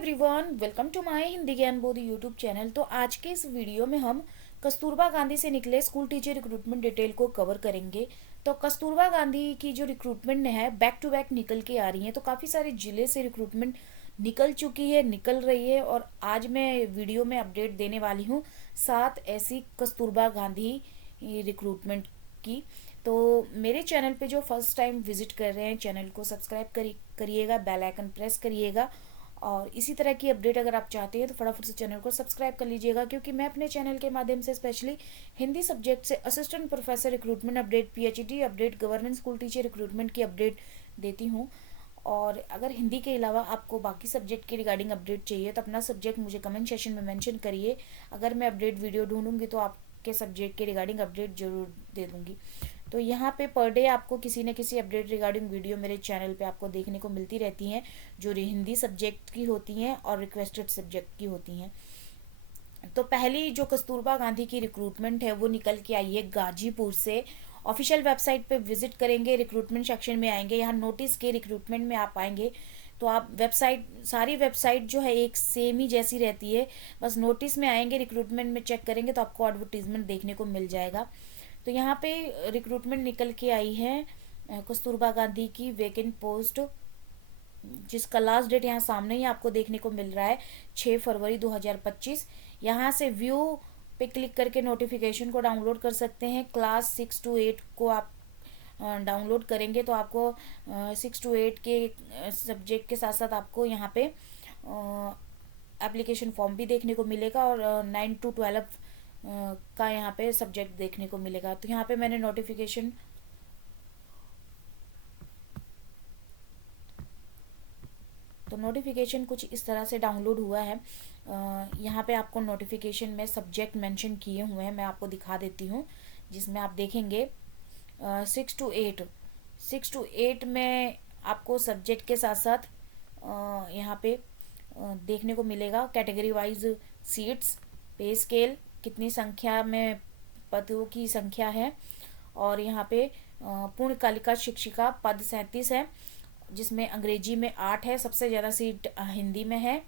Everyone, welcome to my Hindi Gyan Bodh YouTube channel. तो आज के इस वीडियो में हम कस्तूरबा गांधी से निकले स्कूल टीचर रिक्रूटमेंट डिटेल को कवर करेंगे। तो कस्तूरबा गांधी की जो रिक्रूटमेंट है बैक टू बैक निकल के आ रही है। तो काफ़ी सारे ज़िले से रिक्रूटमेंट निकल चुकी है, निकल रही है, और आज मैं वीडियो में अपडेट देने वाली हूँ 7 ऐसी कस्तूरबा गांधी रिक्रूटमेंट की। तो मेरे चैनल पे जो फर्स्ट टाइम विजिट कर रहे हैं, चैनल को सब्सक्राइब करिएगा, बेल आइकन प्रेस करिएगा, और इसी तरह की अपडेट अगर आप चाहते हैं तो फटाफट से चैनल को सब्सक्राइब कर लीजिएगा, क्योंकि मैं अपने चैनल के माध्यम से स्पेशली हिंदी सब्जेक्ट से assistant professor recruitment update, PhD update, government school teacher recruitment की अपडेट देती हूँ। और अगर हिंदी के अलावा आपको बाकी सब्जेक्ट के रिगार्डिंग अपडेट चाहिए तो अपना सब्जेक्ट मुझे कमेंट सेशन में मेंशन करिए। अगर मैं अपडेट वीडियो ढूंढूंगी तो आपके सब्जेक्ट के रिगार्डिंग अपडेट जरूर दे दूंगी। तो यहाँ पे पर डे आपको किसी न किसी अपडेट रिगार्डिंग वीडियो मेरे चैनल पे आपको देखने को मिलती रहती हैं, जो हिंदी सब्जेक्ट की होती हैं और रिक्वेस्टेड सब्जेक्ट की होती हैं। तो पहली जो कस्तूरबा गांधी की रिक्रूटमेंट है वो निकल के आई है गाजीपुर से। ऑफिशियल वेबसाइट पे विजिट करेंगे, रिक्रूटमेंट सेक्शन में आएंगे, यहाँ नोटिस के रिक्रूटमेंट में आप आएंगे तो आप वेबसाइट, सारी वेबसाइट जो है एक सेम ही जैसी रहती है, बस नोटिस में आएंगे, रिक्रूटमेंट में चेक करेंगे तो आपको एडवर्टीजमेंट देखने को मिल जाएगा। तो यहाँ पे रिक्रूटमेंट निकल के आई है कस्तूरबा गांधी की वेकेंट पोस्ट, जिसका लास्ट डेट यहाँ सामने ही आपको देखने को मिल रहा है 6 फरवरी 2025। यहाँ से व्यू पे क्लिक करके नोटिफिकेशन को डाउनलोड कर सकते हैं। क्लास 6 to 8 को आप डाउनलोड करेंगे तो आपको 6 to 8 के सब्जेक्ट के साथ साथ आपको यहाँ पे एप्लीकेशन फॉर्म भी देखने को मिलेगा, और 9 to 12 का यहाँ पे सब्जेक्ट देखने को मिलेगा। तो यहाँ पे मैंने नोटिफिकेशन, तो नोटिफिकेशन कुछ इस तरह से डाउनलोड हुआ है। यहाँ पे आपको नोटिफिकेशन में सब्जेक्ट मेंशन किए हुए हैं, मैं आपको दिखा देती हूँ, जिसमें आप देखेंगे 6 to 8 में आपको सब्जेक्ट के साथ साथ यहाँ पे देखने को मिलेगा कैटेगरी वाइज सीट्स, पे स्केल, कितनी संख्या में पदों की संख्या है, और यहाँ पे पूर्णकालिका शिक्षिका पद 37 है, जिसमें अंग्रेजी में 8 है, सबसे ज़्यादा सीट हिंदी में है,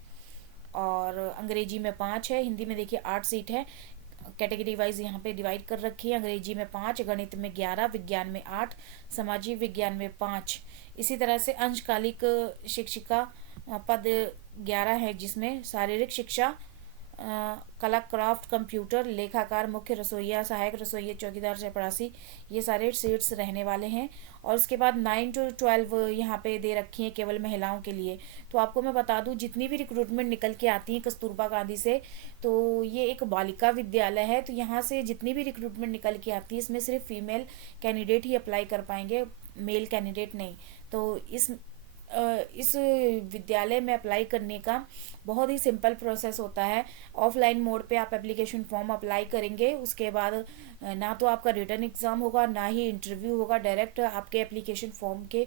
और अंग्रेजी में 5 है, हिंदी में देखिए 8 सीट है। कैटेगरी वाइज यहाँ पे डिवाइड कर रखी है, अंग्रेजी में 5, गणित में 11, विज्ञान में 8, सामाजिक विज्ञान में 5। इसी तरह से अंशकालिक शिक्षिका पद 11 है, जिसमें शारीरिक शिक्षा, कला, क्राफ्ट, कंप्यूटर, लेखाकार, मुख्य रसोइया, सहायक रसोइया, चौकीदार, चपरासी, ये सारे सीट्स रहने वाले हैं। और उसके बाद 9 to 12 यहाँ पे दे रखी हैं केवल महिलाओं के लिए। तो आपको मैं बता दूँ, जितनी भी रिक्रूटमेंट निकल के आती है कस्तूरबा गांधी से, तो ये एक बालिका विद्यालय है, तो यहाँ से जितनी भी रिक्रूटमेंट निकल के आती है इसमें सिर्फ फीमेल कैंडिडेट ही अप्लाई कर पाएंगे, मेल कैंडिडेट नहीं। तो इस विद्यालय में अप्लाई करने का बहुत ही सिंपल प्रोसेस होता है। ऑफलाइन मोड पे आप एप्लीकेशन फॉर्म अप्लाई करेंगे, उसके बाद ना तो आपका रिटर्न एग्ज़ाम होगा ना ही इंटरव्यू होगा, डायरेक्ट आपके एप्लीकेशन फॉर्म के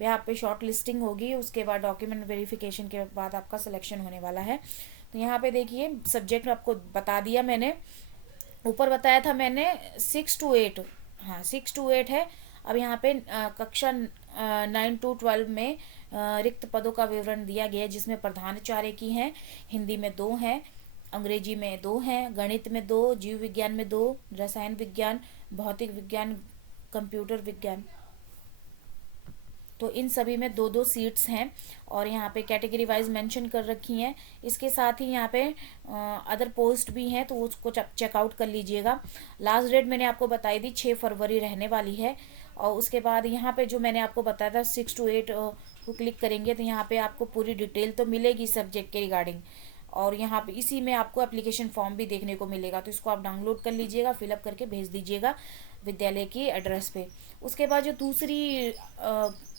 यहाँ पे शॉर्ट लिस्टिंग होगी, उसके बाद डॉक्यूमेंट वेरिफिकेशन के बाद आपका सिलेक्शन होने वाला है। तो यहाँ पे देखिए सब्जेक्ट आपको बता दिया मैंने, ऊपर बताया था मैंने 6 to 8, हाँ 6 to 8 है। अब यहाँ पे कक्षा 9 to 12 में रिक्त पदों का विवरण दिया गया है, जिसमें प्रधानाचार्य की हैं, हिंदी में 2 हैं, अंग्रेजी में 2 हैं, गणित में 2, जीव विज्ञान में 2, रसायन विज्ञान, भौतिक विज्ञान, कंप्यूटर विज्ञान, तो इन सभी में 2-2 सीट्स हैं, और यहाँ पे कैटेगरी वाइज मेंशन कर रखी हैं। इसके साथ ही यहाँ पे अदर पोस्ट भी हैं, तो उसको चेकआउट कर लीजिएगा। लास्ट डेट मैंने आपको बताई थी 6 फरवरी रहने वाली है। और उसके बाद यहाँ पे जो मैंने आपको बताया था 6 to 8 को क्लिक करेंगे तो यहाँ पे आपको पूरी डिटेल तो मिलेगी सब्जेक्ट के रिगार्डिंग, और यहाँ पे इसी में आपको एप्लीकेशन फॉर्म भी देखने को मिलेगा, तो इसको आप डाउनलोड कर लीजिएगा, फिलअप करके भेज दीजिएगा विद्यालय की एड्रेस पे। उसके बाद जो दूसरी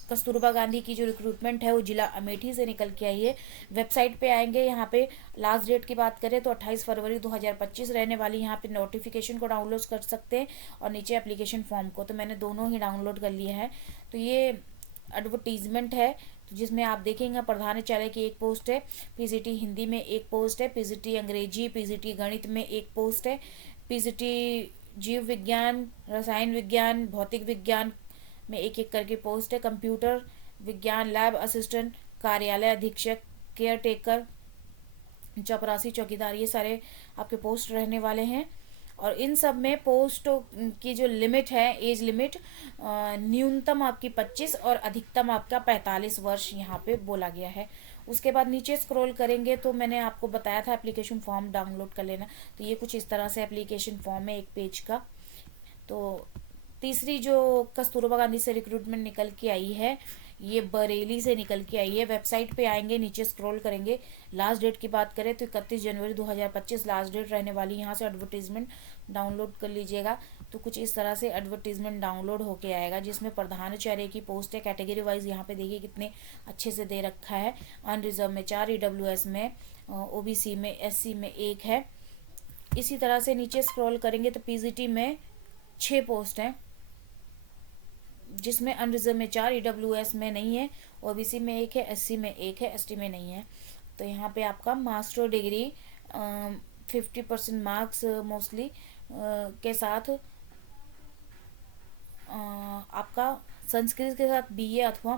कस्तूरबा गांधी की जो रिक्रूटमेंट है वो जिला अमेठी से निकल के आई है। वेबसाइट पे आएंगे, यहाँ पे लास्ट डेट की बात करें तो 28 फरवरी 2025 रहने वाली। यहाँ पे नोटिफिकेशन को डाउनलोड कर सकते हैं और नीचे एप्लीकेशन फॉर्म को, तो मैंने दोनों ही डाउनलोड कर लिए हैं। तो ये एडवर्टीजमेंट है, तो जिसमें आप देखेंगे प्रधानाचार्य की एक पोस्ट है, पीजीटी हिंदी में एक पोस्ट है, पीजीटी अंग्रेजी, पीजीटी गणित में एक पोस्ट है, पीजीटी जीव विज्ञान, रसायन विज्ञान, भौतिक विज्ञान में एक एक करके पोस्ट है, कंप्यूटर विज्ञान लैब असिस्टेंट, कार्यालय अधीक्षक, केयर टेकर, चपरासी, चौकीदार, ये सारे आपके पोस्ट रहने वाले हैं। और इन सब में पोस्ट की जो लिमिट है, एज लिमिट, न्यूनतम आपकी 25 और अधिकतम आपका 45 वर्ष यहाँ पे बोला गया है। उसके बाद नीचे स्क्रॉल करेंगे तो मैंने आपको बताया था एप्लीकेशन फॉर्म डाउनलोड कर लेना। तो ये कुछ इस तरह से एप्लीकेशन फॉर्म है एक पेज का। तो तीसरी जो कस्तूरबा गांधी से रिक्रूटमेंट निकल के आई है, ये बरेली से निकल के आई है। वेबसाइट पे आएंगे, नीचे स्क्रॉल करेंगे, लास्ट डेट की बात करें तो 31 जनवरी 2025 लास्ट डेट रहने वाली। यहाँ से एडवर्टीजमेंट डाउनलोड कर लीजिएगा। तो कुछ इस तरह से एडवर्टीजमेंट डाउनलोड होके आएगा, जिसमें प्रधानाचार्य की पोस्ट है। कैटेगरी वाइज यहाँ पे देखिए कितने अच्छे से दे रखा है। अनरिजर्व में 4, EWS में, OBC में, SC में 1 है। इसी तरह से नीचे स्क्रॉल करेंगे तो PGT में 6 पोस्ट हैं, जिसमें अनरिजर्व में 4, EWS में नहीं है, OBC में 1 है, SC में 1 है, ST में नहीं है। तो यहाँ पे आपका मास्टर डिग्री 50% मार्क्स मोस्टली के साथ आपका संस्कृत के साथ BA अथवा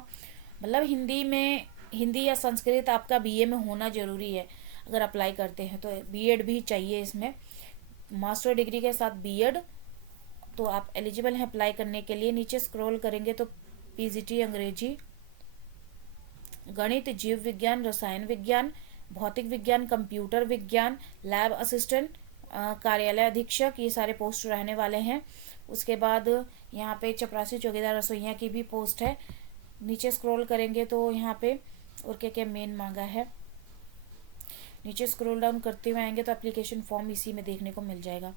मतलब हिंदी या संस्कृत आपका BA में होना जरूरी है। अगर अप्लाई करते हैं तो B.Ed भी चाहिए इसमें, मास्टर डिग्री के साथ B.Ed, तो आप एलिजिबल हैं अप्लाई करने के लिए। नीचे स्क्रॉल करेंगे तो PGT अंग्रेजी, गणित, जीव विज्ञान, रसायन विज्ञान, भौतिक विज्ञान, कंप्यूटर विज्ञान, लैब असिस्टेंट, कार्यालय अधीक्षक, ये सारे पोस्ट रहने वाले हैं। उसके बाद यहाँ पे चपरासी, चौकीदार, रसोइया की भी पोस्ट है। नीचे स्क्रॉल करेंगे तो यहाँ पे और क्या मेन मांगा है। नीचे स्क्रॉल डाउन करते हुए आएंगे तो एप्लीकेशन फॉर्म इसी में देखने को मिल जाएगा।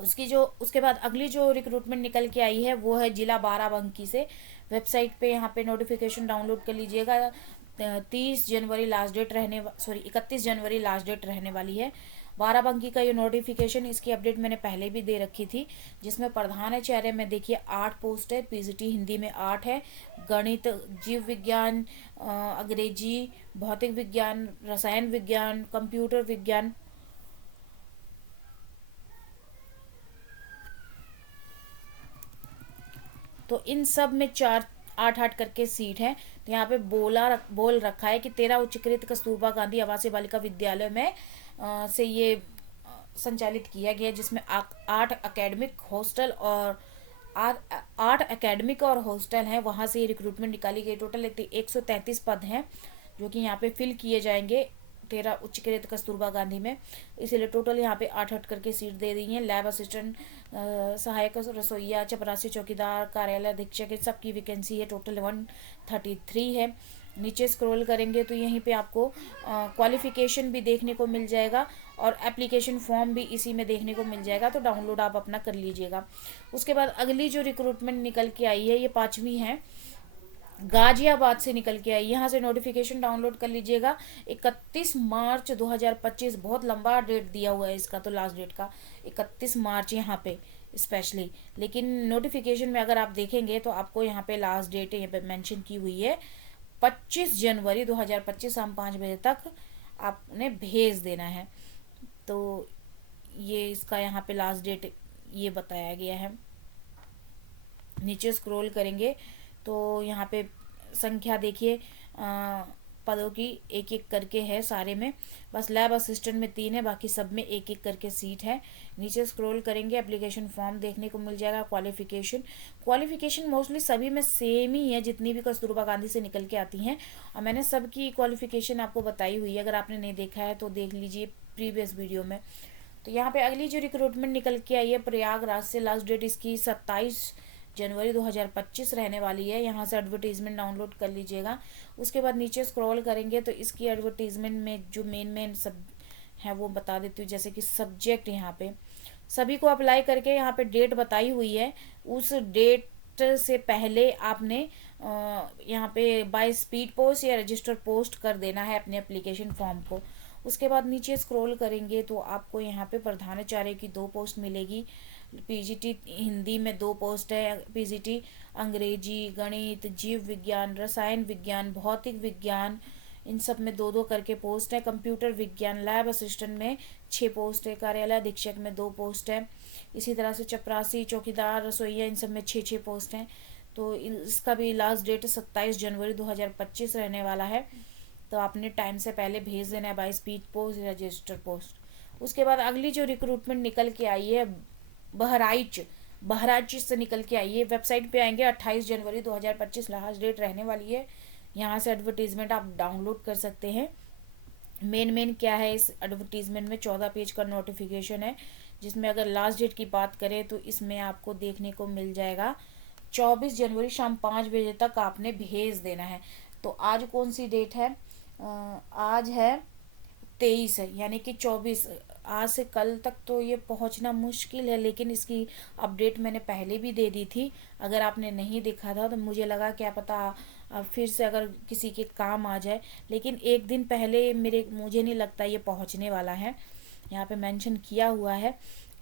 उसके बाद अगली जो रिक्रूटमेंट निकल के आई है वो है जिला बाराबंकी से। वेबसाइट पे यहाँ पे नोटिफिकेशन डाउनलोड कर लीजिएगा। 31 जनवरी लास्ट डेट रहने वाली है। बाराबंकी का ये नोटिफिकेशन, इसकी अपडेट मैंने पहले भी दे रखी थी, जिसमें प्रधानाचार्य में देखिए 8 पोस्ट है, PGT हिंदी में 8 है, गणित, जीव विज्ञान, अंग्रेजी, भौतिक विज्ञान, रसायन विज्ञान, कंप्यूटर विज्ञान, तो इन सब में 8-8 करके सीट है। तो यहाँ पे बोल रखा है कि 13 उच्चकृत कस्तूरबा गांधी आवासीय बालिका विद्यालय में से ये संचालित किया गया, जिसमें 8 एकेडमिक हॉस्टल और 8 एकेडमिक और हॉस्टल हैं, वहाँ से ये रिक्रूटमेंट निकाली गई। टोटल 133 पद हैं जो कि यहाँ पे फिल किए जाएंगे 13 उच्चकृत कस्तूरबा गांधी में। इसीलिए टोटल यहाँ पे 8-8 करके सीट दे दी हैं। लैब असिस्टेंट, सहायक रसोइया, चपरासी, चौकीदार, कार्यालय अधीक्षक, सबकी वैकेंसी है। टोटल 133 है। नीचे स्क्रॉल करेंगे तो यहीं पे आपको क्वालिफिकेशन भी देखने को मिल जाएगा और एप्लीकेशन फॉर्म भी इसी में देखने को मिल जाएगा। तो डाउनलोड आप अपना कर लीजिएगा। उसके बाद अगली जो रिक्रूटमेंट निकल के आई है, ये 5वीं है, गाजियाबाद से निकल के आई। यहाँ से नोटिफिकेशन डाउनलोड कर लीजिएगा। 31 मार्च 2025, बहुत लंबा डेट दिया हुआ है इसका, तो लास्ट डेट का 31 मार्च यहाँ पे स्पेशली। लेकिन नोटिफिकेशन में अगर आप देखेंगे तो आपको यहाँ पे लास्ट डेट यहाँ पे मेंशन की हुई है 25 जनवरी 2025 शाम 5 बजे तक आपने भेज देना है। तो ये इसका यहाँ पे लास्ट डेट ये बताया गया है। नीचे स्क्रॉल करेंगे तो यहाँ पे संख्या देखिए पदों की एक एक करके है सारे में, बस लैब असिस्टेंट में 3 है, बाकी सब में एक एक करके सीट है। नीचे स्क्रॉल करेंगे, एप्लीकेशन फॉर्म देखने को मिल जाएगा। क्वालिफिकेशन मोस्टली सभी में सेम ही है, जितनी भी कस्तूरबा गांधी से निकल के आती हैं, और मैंने सबकी क्वालिफिकेशन आपको बताई हुई है। अगर आपने नहीं देखा है तो देख लीजिए प्रीवियस वीडियो में। तो यहाँ पे अगली जो रिक्रूटमेंट निकल के आई है प्रयागराज से, लास्ट डेट इसकी 27 जनवरी 2025 रहने वाली है। यहाँ से एडवर्टीजमेंट डाउनलोड कर लीजिएगा। उसके बाद नीचे स्क्रॉल करेंगे तो इसकी एडवर्टीजमेंट में जो मेन सब है वो बता देती हूँ। जैसे कि सब्जेक्ट यहाँ पे सभी को अप्लाई करके यहाँ पे डेट बताई हुई है, उस डेट से पहले आपने यहाँ पे बाय स्पीड पोस्ट या रजिस्टर पोस्ट कर देना है अपने एप्लीकेशन फॉर्म को। उसके बाद नीचे स्क्रॉल करेंगे तो आपको यहाँ पे प्रधानाचार्य की 2 पोस्ट मिलेगी। PGT हिंदी में 2 पोस्ट है, PGT अंग्रेजी, गणित, जीव विज्ञान, रसायन विज्ञान, भौतिक विज्ञान, इन सब में 2-2 करके पोस्ट है। कंप्यूटर विज्ञान, लैब असिस्टेंट में 6 पोस्ट है, कार्यालय अधीक्षक में 2 पोस्ट है। इसी तरह से चपरासी, चौकीदार, रसोइया, इन सब में 6-6 पोस्ट हैं। तो इसका भी लास्ट डेट 27 जनवरी 2025 रहने वाला है। तो आपने टाइम से पहले भेज देना है बाय स्पीड पोस्ट या रजिस्टर पोस्ट। उसके बाद अगली जो रिक्रूटमेंट निकल के आई है बहराइच, बहराइच से निकल के आई है। वेबसाइट पे आएंगे 28 जनवरी 2025 लास्ट डेट रहने वाली है। यहाँ से एडवर्टीजमेंट आप डाउनलोड कर सकते हैं। मेन क्या है इस एडवर्टीजमेंट में, 14 पेज का नोटिफिकेशन है, जिसमें अगर लास्ट डेट की बात करें तो इसमें आपको देखने को मिल जाएगा 24 जनवरी शाम 5 बजे तक आपने भेज देना है। तो आज कौन सी डेट है? आज है 23 है, यानी कि 24। आज से कल तक तो ये पहुंचना मुश्किल है, लेकिन इसकी अपडेट मैंने पहले भी दे दी थी। अगर आपने नहीं देखा था तो मुझे लगा क्या पता फिर से अगर किसी के काम आ जाए, लेकिन एक दिन पहले मुझे नहीं लगता ये पहुंचने वाला है। यहाँ पे मेंशन किया हुआ है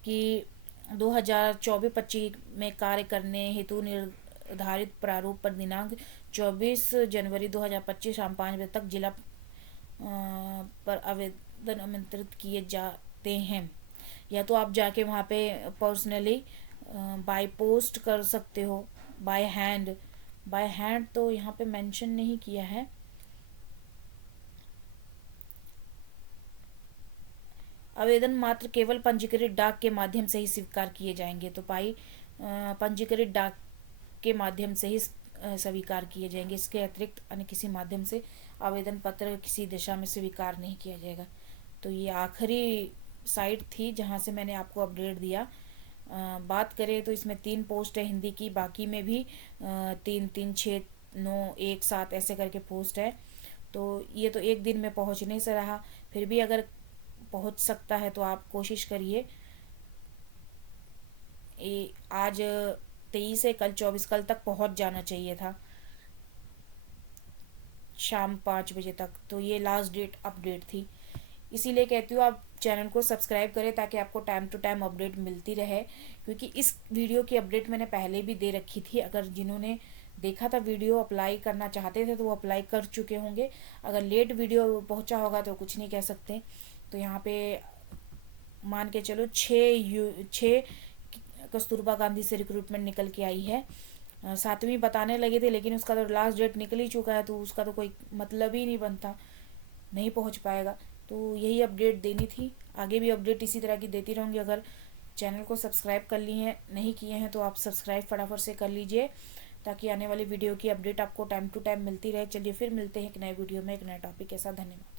कि 2024-25 में कार्य करने हेतु निर्धारित प्रारूप पर दिनांक 24 जनवरी 2025 शाम 5 बजे तक जिला पर आवेदन आमंत्रित किए जाते हैं। या तो आप जाके वहाँ पे पर्सनली बाय पोस्ट कर सकते हो, बाय हैंड। बाय हैंड तो यहाँ पे मेंशन नहीं किया है। आवेदन मात्र केवल पंजीकृत डाक के माध्यम से ही स्वीकार किए जाएंगे। तो पंजीकृत डाक के माध्यम से ही स्वीकार किए जाएंगे। इसके अतिरिक्त अन्य किसी माध्यम से आवेदन पत्र किसी दिशा में स्वीकार नहीं किया जाएगा। तो ये आखिरी साइट थी जहाँ से मैंने आपको अपडेट दिया। बात करें तो इसमें 3 पोस्ट है हिंदी की, बाकी में भी 3 3 6 9 1 7 ऐसे करके पोस्ट है। तो ये तो एक दिन में पहुँचने से रहा, फिर भी अगर पहुँच सकता है तो आप कोशिश करिए। आज 23 है, कल 24, कल तक पहुँच जाना चाहिए था शाम 5 बजे तक। तो ये लास्ट डेट अपडेट थी। इसीलिए कहती हूँ आप चैनल को सब्सक्राइब करें ताकि आपको टाइम टू टाइम अपडेट मिलती रहे, क्योंकि इस वीडियो की अपडेट मैंने पहले भी दे रखी थी। अगर जिन्होंने देखा था वीडियो, अप्लाई करना चाहते थे तो वो अप्लाई कर चुके होंगे। अगर लेट वीडियो पहुंचा होगा तो कुछ नहीं कह सकते। तो यहाँ पे मान के चलो 6 कस्तूरबा गांधी से रिक्रूटमेंट निकल के आई है। 7वीं बताने लगे थे, लेकिन उसका तो लास्ट डेट निकल ही चुका है, तो उसका तो कोई मतलब ही नहीं बनता, नहीं पहुंच पाएगा। तो यही अपडेट देनी थी। आगे भी अपडेट इसी तरह की देती रहूँगी। अगर चैनल को सब्सक्राइब कर लिए हैं, नहीं किए हैं तो आप सब्सक्राइब फटाफट से कर लीजिए, ताकि आने वाली वीडियो की अपडेट आपको टाइम टू टाइम मिलती रहे। चलिए फिर मिलते हैं एक नए वीडियो में एक नए टॉपिक के साथ। धन्यवाद।